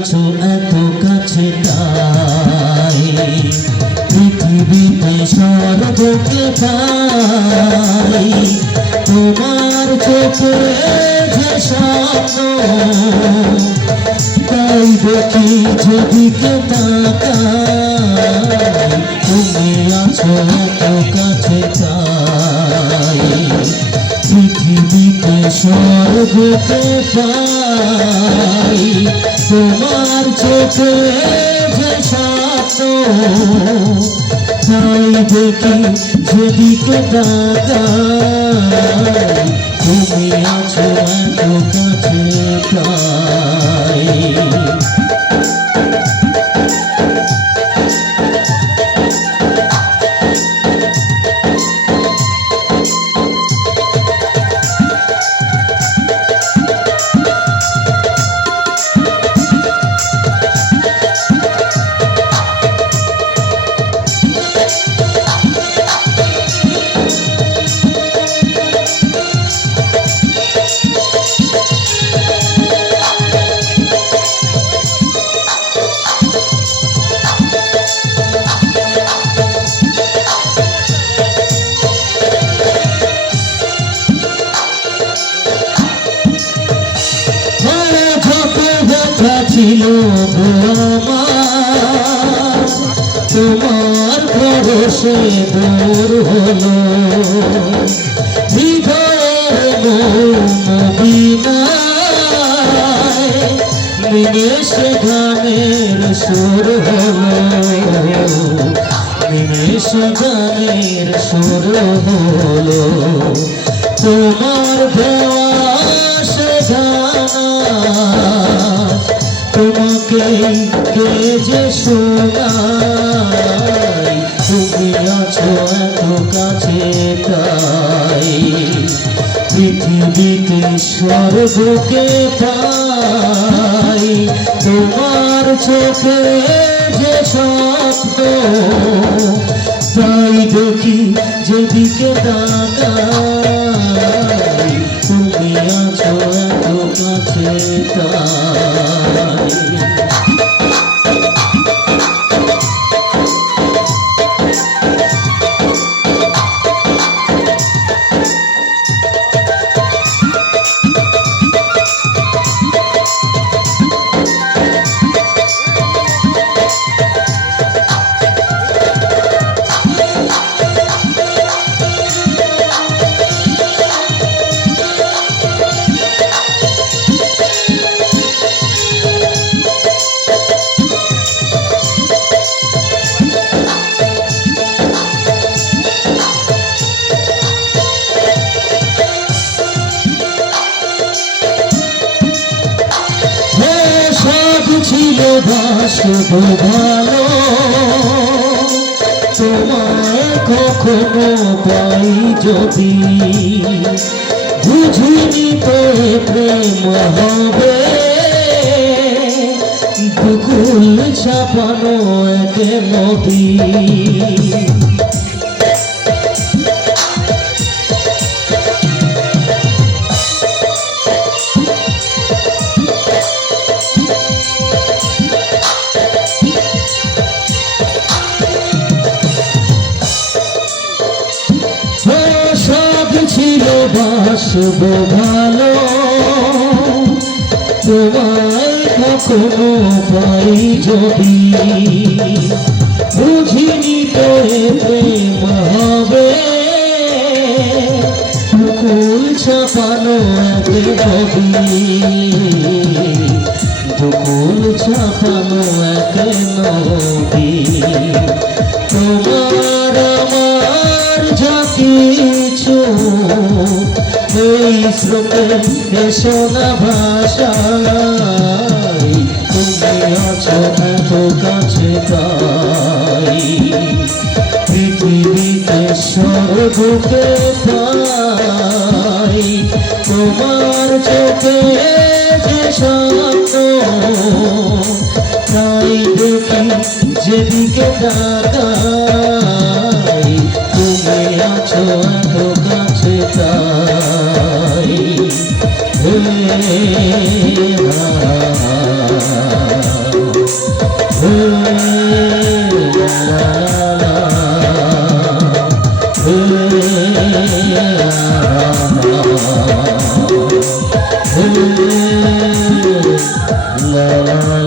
আছো এত কাছে তাই পৃথিবীতে স্বর্গকে পাই তোমার চোখে যে স্বপ্ন তাই দেখি যেদিকে তাকাই তুমি আছো এত কাছে তাই পৃথিবীতে স্বর্গকে পাই তোমার চোখে যে স্বপ্ন তাই দেখি যেদিকে তাকাই তুমি আছো এত কাছে তাই ছিল তোমার ভরসে দূর হলো হৃদয়ের মদিনায় নিমেষ গানের সুর হলো নিমেষ গানের সুর হলো তোমার দেওয়া সে গানা তোমাকে কে যে শোনাই তুমি আছো এত কাছে তাই পৃথিবীতে স্বর্গকে পাই তোমার চোখে যে স্বপ্ন তাই দেখি যেদিকে তাকাই তুমি আছো এত কাছে তাই ছিল বাসব ভালো তোমায় কখনো পাই যদি বুঝিনি তো প্রেম হবে দুকুল ছাপানো এক নদী ছিল বাসব ভালো তোমায় কখনো পাই যদি বুঝিনি তো প্রেম হবে দুকুল ছাপানো এক নদী দুকুল ছাপানো এক নদী তোমার আমার যা কিছু এই স্রোতে শোনা ভাষায় তুমি আছো এত কাছে তাই পৃথিবীতে স্বর্গকে পাই তোমার চোখে যে স্বপ্ন তাই দেখি যেদিকে তাকাই তুমি আছো এত কাছে তাই হে la la